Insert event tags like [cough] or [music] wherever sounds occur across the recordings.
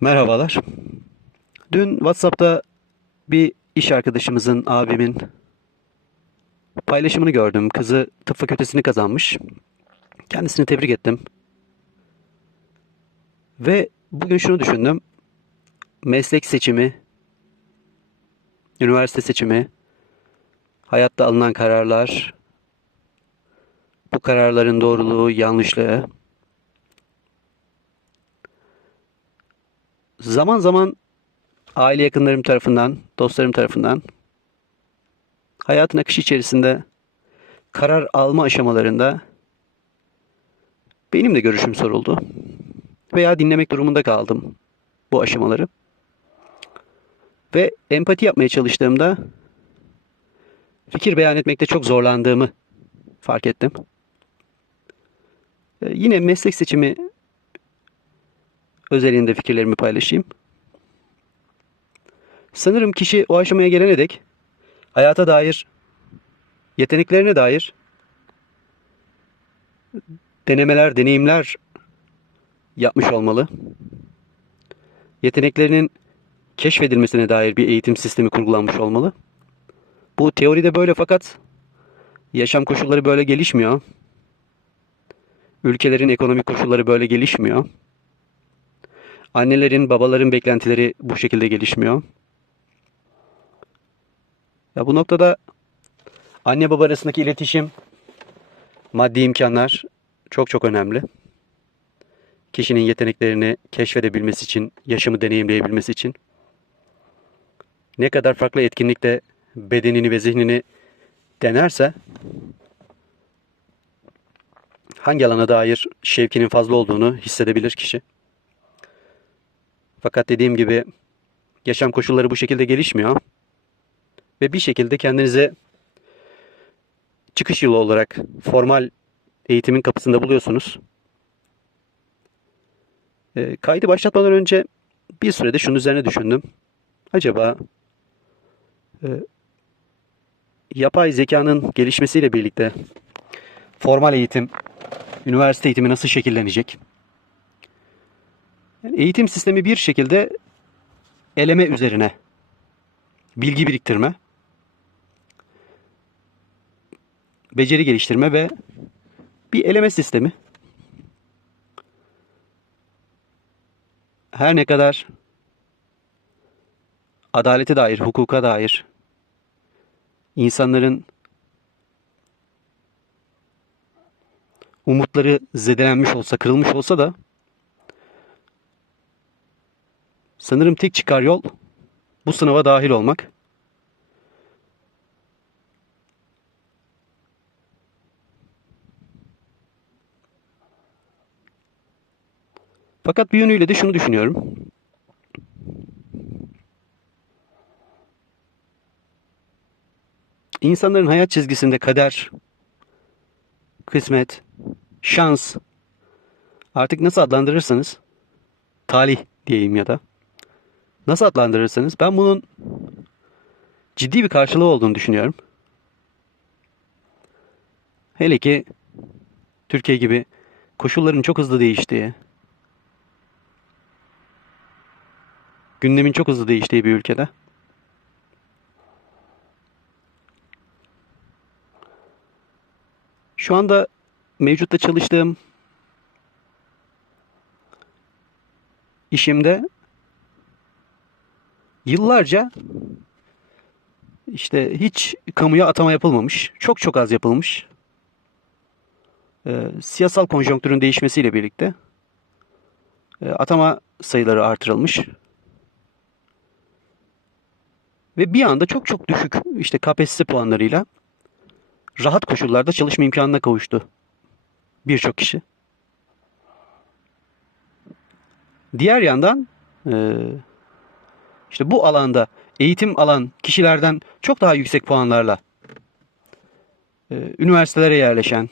Merhabalar. Dün WhatsApp'ta bir iş arkadaşımızın, abimin paylaşımını gördüm. Kızı tıp fakültesini kazanmış. Kendisini tebrik ettim. Ve bugün şunu düşündüm. Meslek seçimi, üniversite seçimi, hayatta alınan kararlar, bu kararların doğruluğu, yanlışlığı, zaman zaman aile yakınlarım tarafından, dostlarım tarafından hayatın akışı içerisinde karar alma aşamalarında benim de görüşüm soruldu. Veya dinlemek durumunda kaldım bu aşamaları. Ve empati yapmaya çalıştığımda fikir beyan etmekte çok zorlandığımı fark ettim. Ee, Yine meslek seçimi özelinde fikirlerimi paylaşayım. Sanırım kişi o aşamaya gelene dek hayata dair, yeteneklerine dair denemeler, deneyimler yapmış olmalı. Yeteneklerinin keşfedilmesine dair bir eğitim sistemi kurgulanmış olmalı. Bu teoride böyle fakat yaşam koşulları böyle gelişmiyor. Ülkelerin ekonomik koşulları böyle gelişmiyor. Annelerin, babaların beklentileri bu şekilde gelişmiyor. Ya bu noktada anne baba arasındaki iletişim, maddi imkanlar çok çok önemli. Kişinin yeteneklerini keşfedebilmesi için, yaşamı deneyimleyebilmesi için ne kadar farklı etkinlikte bedenini ve zihnini denerse hangi alana dair şevkinin fazla olduğunu hissedebilir kişi. Fakat dediğim gibi yaşam koşulları bu şekilde gelişmiyor. Ve bir şekilde kendinize çıkış yolu olarak formal eğitimin kapısında buluyorsunuz. E, kaydı başlatmadan önce bir sürede şunun üzerine düşündüm. Acaba e, yapay zekanın gelişmesiyle birlikte formal eğitim, üniversite eğitimi nasıl şekillenecek? Eğitim sistemi bir şekilde eleme üzerine bilgi biriktirme, beceri geliştirme ve bir eleme sistemi. Her ne kadar adalete dair, hukuka dair insanların umutları zedelenmiş olsa, kırılmış olsa da sanırım tek çıkar yol bu sınava dahil olmak. Fakat bir yönüyle de şunu düşünüyorum. İnsanların hayat çizgisinde kader, kısmet, şans artık nasıl adlandırırsanız talih diyeyim ya da nasıl adlandırırsanız ben bunun ciddi bir karşılığı olduğunu düşünüyorum. Hele ki Türkiye gibi koşulların çok hızlı değiştiği, gündemin çok hızlı değiştiği bir ülkede. Şu anda mevcutta çalıştığım işimde yıllarca işte hiç kamuya atama yapılmamış. Çok çok az yapılmış. Ee, siyasal konjonktürün değişmesiyle birlikte e, atama sayıları artırılmış. Ve bir anda çok çok düşük işte KPSS puanlarıyla rahat koşullarda çalışma imkanına kavuştu birçok kişi. Diğer yandan e, işte bu alanda eğitim alan kişilerden çok daha yüksek puanlarla e, üniversitelere yerleşen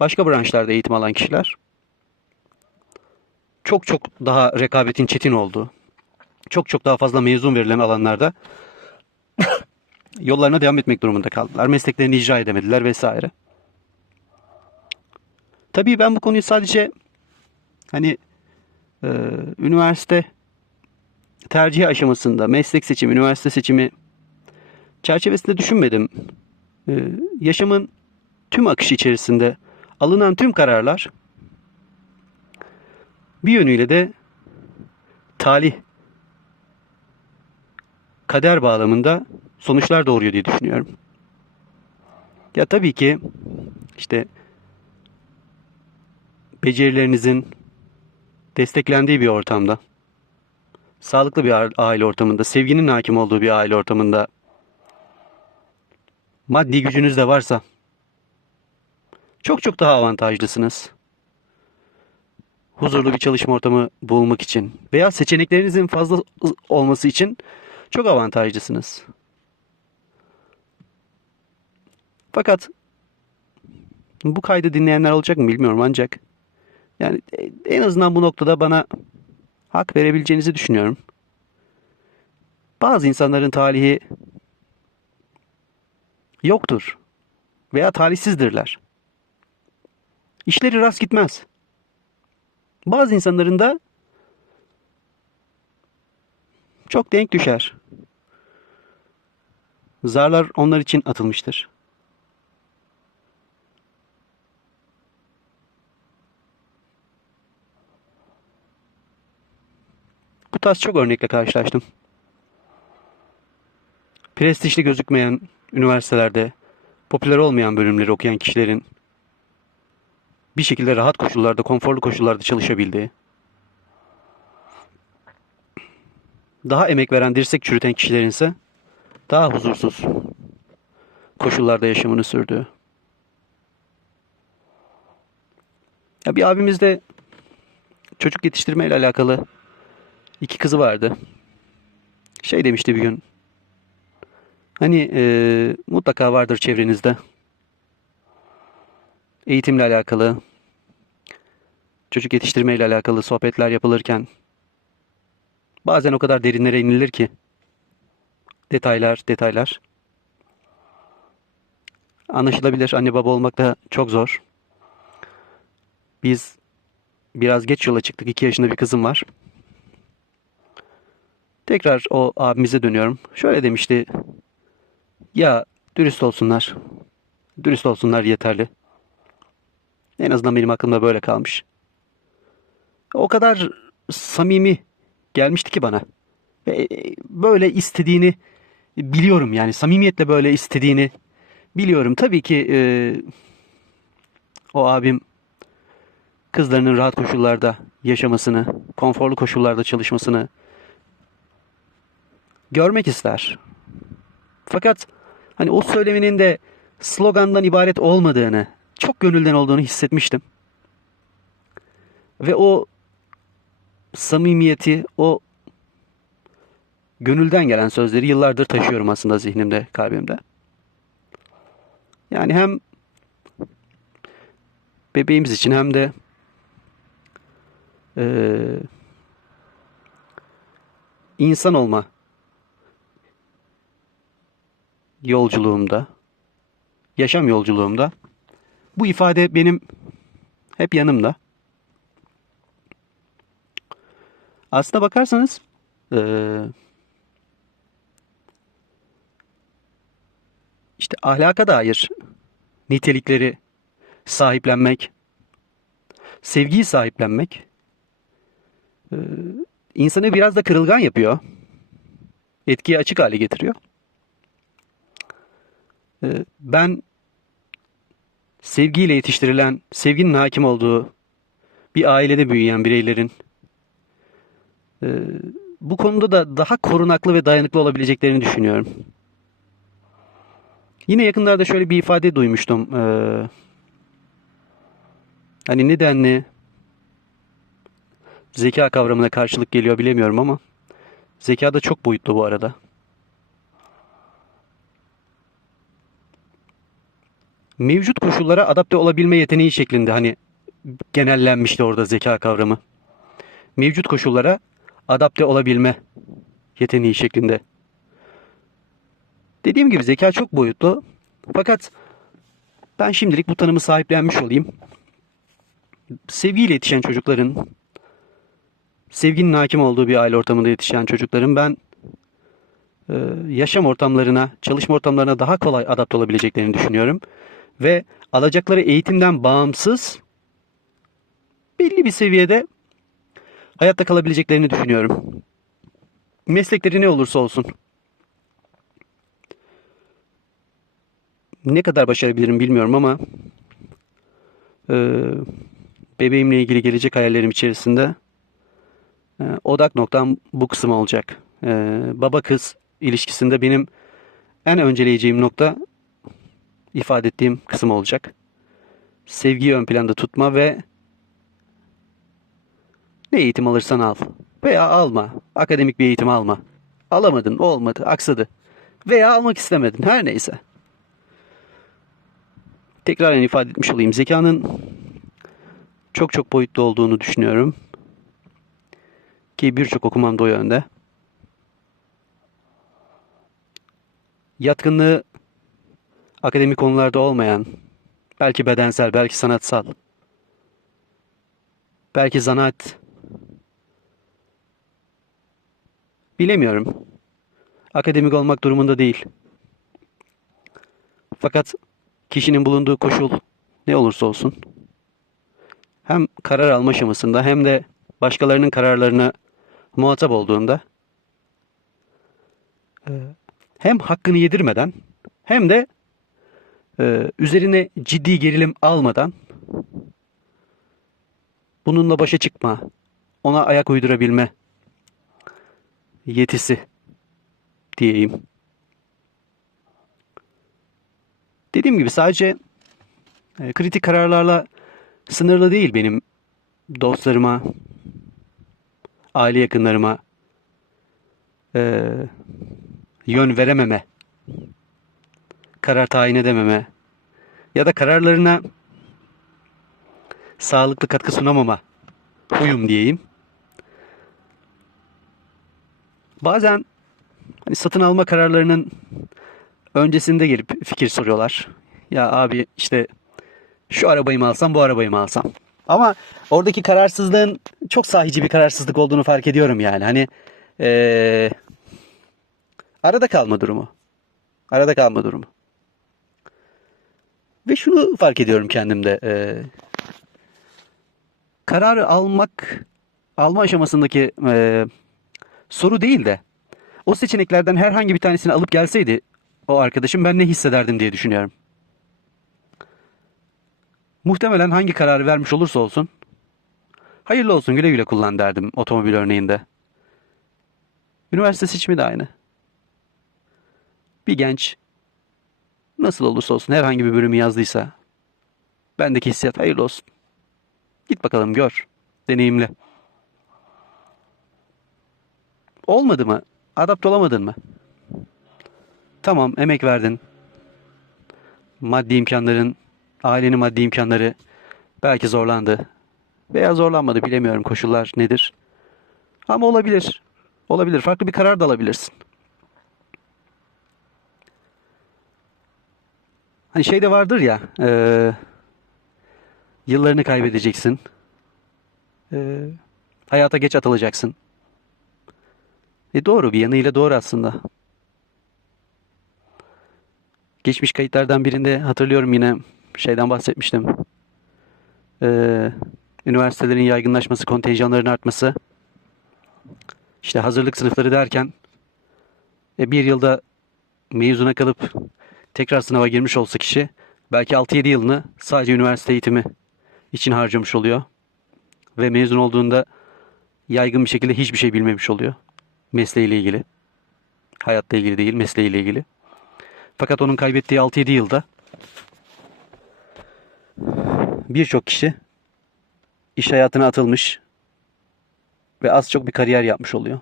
başka branşlarda eğitim alan kişiler çok çok daha rekabetin çetin olduğu, çok çok daha fazla mezun verilen alanlarda [coughs] yollarına devam etmek durumunda kaldılar. Mesleklerini icra edemediler vesaire. Tabii ben bu konuyu sadece hani e, üniversite tercih aşamasında meslek seçimi, üniversite seçimi çerçevesinde düşünmedim. E, yaşamın tüm akışı içerisinde alınan tüm kararlar bir yönüyle de talih, kader bağlamında sonuçlar doğuruyor diye düşünüyorum. Ya tabii ki işte becerilerinizin desteklendiği bir ortamda, sağlıklı bir aile ortamında, sevginin hakim olduğu bir aile ortamında, maddi gücünüz de varsa çok çok daha avantajlısınız. Huzurlu bir çalışma ortamı bulmak için veya seçeneklerinizin fazla olması için çok avantajlısınız. Fakat bu kaydı dinleyenler olacak mı bilmiyorum ancak yani en azından bu noktada bana hak verebileceğinizi düşünüyorum. Bazı insanların talihi yoktur veya talihsizdirler. İşleri rast gitmez. Bazı insanların da çok denk düşer. Zarlar onlar için atılmıştır. Tarz çok örnekle karşılaştım. Prestijli gözükmeyen üniversitelerde popüler olmayan bölümleri okuyan kişilerin bir şekilde rahat koşullarda, konforlu koşullarda çalışabildiği, daha emek veren, dirsek çürüten kişilerin ise daha huzursuz koşullarda yaşamını sürdüğü. Ya bir abimiz de çocuk yetiştirme ile alakalı iki kızı vardı. Şey demişti bir gün. Hani e, mutlaka vardır çevrenizde. Eğitimle alakalı, çocuk yetiştirme ile alakalı sohbetler yapılırken bazen o kadar derinlere inilir ki detaylar, detaylar. Anlaşılabilir. Anne baba olmak da çok zor. Biz biraz geç yola çıktık. 2 yaşında bir kızım var. Tekrar o abimize dönüyorum. Şöyle demişti. Ya dürüst olsunlar. Dürüst olsunlar yeterli. En azından benim aklımda böyle kalmış. O kadar samimi gelmişti ki bana. Ve böyle istediğini biliyorum yani samimiyetle böyle istediğini biliyorum. Tabii ki e, o abim kızlarının rahat koşullarda yaşamasını, konforlu koşullarda çalışmasını görmek ister. Fakat hani o söyleminin de slogandan ibaret olmadığını, çok gönülden olduğunu hissetmiştim. Ve o samimiyeti, o gönülden gelen sözleri yıllardır taşıyorum aslında zihnimde, kalbimde. Yani hem bebeğimiz için hem de eee, insan olma yolculuğumda, yaşam yolculuğumda bu ifade benim hep yanımda. Aslına bakarsanız eee, işte ahlaka dair nitelikleri sahiplenmek, sevgiyi sahiplenmek eee, insanı biraz da kırılgan yapıyor. Etkiye açık hale getiriyor. Eee, Ben sevgiyle yetiştirilen, sevginin hakim olduğu bir ailede büyüyen bireylerin e, bu konuda da daha korunaklı ve dayanıklı olabileceklerini düşünüyorum. Yine yakınlarda şöyle bir ifade duymuştum. Ee, hani nedenli zeka kavramına karşılık geliyor bilemiyorum ama zeka da çok boyutlu bu arada. Mevcut koşullara adapte olabilme yeteneği şeklinde hani genellenmişti orada zeka kavramı. Mevcut koşullara adapte olabilme yeteneği şeklinde. Dediğim gibi zeka çok boyutlu. Fakat ben şimdilik bu tanımı sahiplenmiş olayım. Sevgiyle yetişen çocukların sevginin hakim olduğu bir aile ortamında yetişen çocukların ben yaşam ortamlarına, çalışma ortamlarına daha kolay adapte olabileceklerini düşünüyorum. Ve alacakları eğitimden bağımsız belli bir seviyede hayatta kalabileceklerini düşünüyorum. Meslekleri ne olursa olsun. Ne kadar başarabilirim bilmiyorum ama e, bebeğimle ilgili gelecek hayallerim içerisinde e, odak noktam bu kısım olacak. E, baba kız ilişkisinde benim en önceleyeceğim nokta ifade ettiğim kısım olacak. Sevgiyi ön planda tutma ve ne eğitim alırsan al. Veya alma. Akademik bir eğitim alma. Alamadın, olmadı, aksadı. Veya almak istemedin, her neyse. Tekrar ifade etmiş olayım. Zekanın çok çok boyutlu olduğunu düşünüyorum. Ki birçok okumam da o yönde. Yatkınlığı akademik konularda olmayan, belki bedensel, belki sanatsal, belki zanaat, bilemiyorum. Akademik olmak durumunda değil. Fakat kişinin bulunduğu koşul ne olursa olsun hem karar alma aşamasında hem de başkalarının kararlarına muhatap olduğunda e, hem hakkını yedirmeden hem de e, üzerine ciddi gerilim almadan bununla başa çıkma, ona ayak uydurabilme yetisi diyeyim. Dediğim gibi sadece e, kritik kararlarla sınırlı değil benim dostlarıma, aile yakınlarıma e, yön verememe, karar tayin edememe ya da kararlarına sağlıklı katkı sunamama huyum diyeyim. Bazen hani satın alma kararlarının öncesinde gelip fikir soruyorlar. Ya abi işte şu arabayı mı alsam bu arabayı mı alsam? Ama oradaki kararsızlığın çok sahici bir kararsızlık olduğunu fark ediyorum yani. Hani ee, arada kalma durumu. Arada kalma durumu. Ve şunu fark ediyorum kendimde. ee, kararı almak, alma aşamasındaki ee, soru değil de o seçeneklerden herhangi bir tanesini alıp gelseydi o arkadaşım ben ne hissederdim diye düşünüyorum. Muhtemelen hangi kararı vermiş olursa olsun hayırlı olsun güle güle kullan derdim otomobil örneğinde. Üniversite seçimi de aynı. Bir genç nasıl olursa olsun herhangi bir bölümü yazdıysa bendeki hissiyat hayırlı olsun. Git bakalım gör, deneyimle. Olmadı mı? Adapte olamadın mı? Tamam, emek verdin. Maddi imkanların, ailenin maddi imkanları belki zorlandı. Veya zorlanmadı bilemiyorum koşullar nedir. Ama olabilir. Olabilir. Farklı bir karar da alabilirsin. Hani şey de vardır ya, e, yıllarını kaybedeceksin. E, hayata geç atılacaksın. E doğru bir yanıyla doğru aslında. Geçmiş kayıtlardan birinde hatırlıyorum yine şeyden bahsetmiştim. Ee, üniversitelerin yaygınlaşması, kontenjanların artması. İşte hazırlık sınıfları derken e, bir yılda mezuna kalıp tekrar sınava girmiş olsa kişi belki 6-7 yılını sadece üniversite eğitimi için harcamış oluyor. Ve mezun olduğunda yaygın bir şekilde hiçbir şey bilmemiş oluyor mesleğiyle ilgili. Hayatla ilgili değil, mesleğiyle ilgili. Fakat onun kaybettiği 6-7 yılda birçok kişi iş hayatına atılmış ve az çok bir kariyer yapmış oluyor.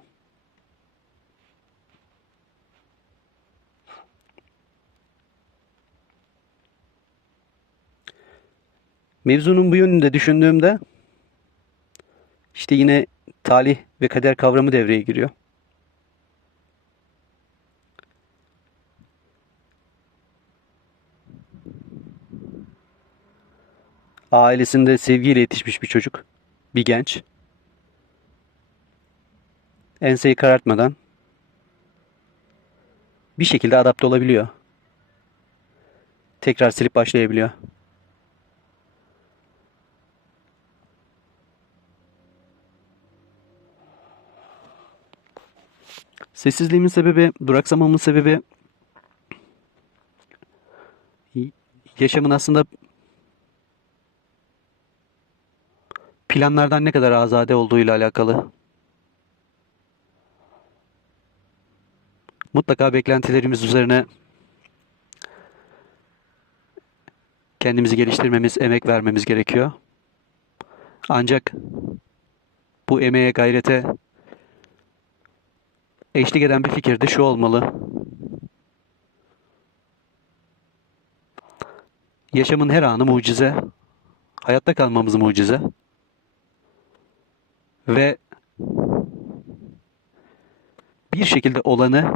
Mevzunun bu yönünde düşündüğümde işte yine talih ve kader kavramı devreye giriyor. ailesinde sevgiyle yetişmiş bir çocuk, bir genç. enseyi karartmadan bir şekilde adapte olabiliyor. Tekrar silip başlayabiliyor. Sessizliğimin sebebi, duraksamamın sebebi yaşamın aslında planlardan ne kadar azade olduğuyla alakalı. Mutlaka beklentilerimiz üzerine kendimizi geliştirmemiz, emek vermemiz gerekiyor. Ancak bu emeğe, gayrete eşlik eden bir fikir de şu olmalı. Yaşamın her anı mucize. Hayatta kalmamız mucize. Ve bir şekilde olanı,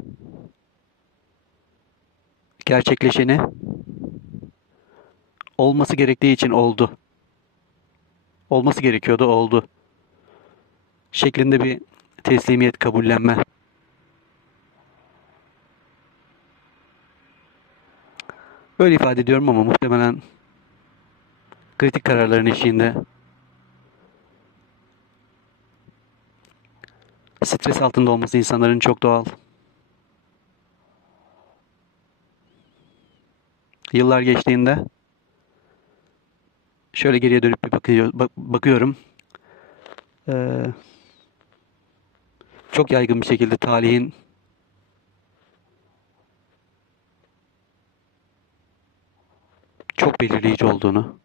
gerçekleşeni olması gerektiği için oldu. Olması gerekiyordu, oldu. Şeklinde bir teslimiyet, kabullenme. Böyle ifade ediyorum ama muhtemelen kritik kararların eşiğinde stres altında olması insanların çok doğal. Yıllar geçtiğinde şöyle geriye dönüp bir bakıyor, bak- bakıyorum. Ee, çok yaygın bir şekilde talihin çok belirleyici olduğunu,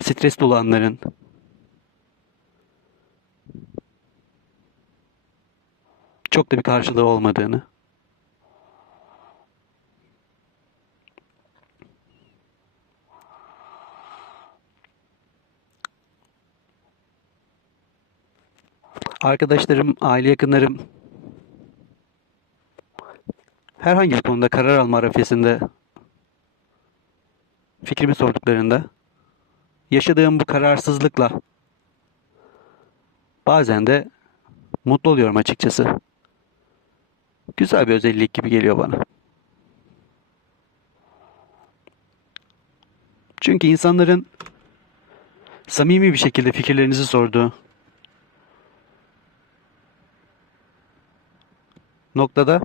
stres dolu anların, çok da bir karşılığı olmadığını, arkadaşlarım, aile yakınlarım herhangi bir konuda karar alma arifesinde fikrimi sorduklarında yaşadığım bu kararsızlıkla bazen de mutlu oluyorum açıkçası. Güzel bir özellik gibi geliyor bana. Çünkü insanların samimi bir şekilde fikirlerinizi sorduğu noktada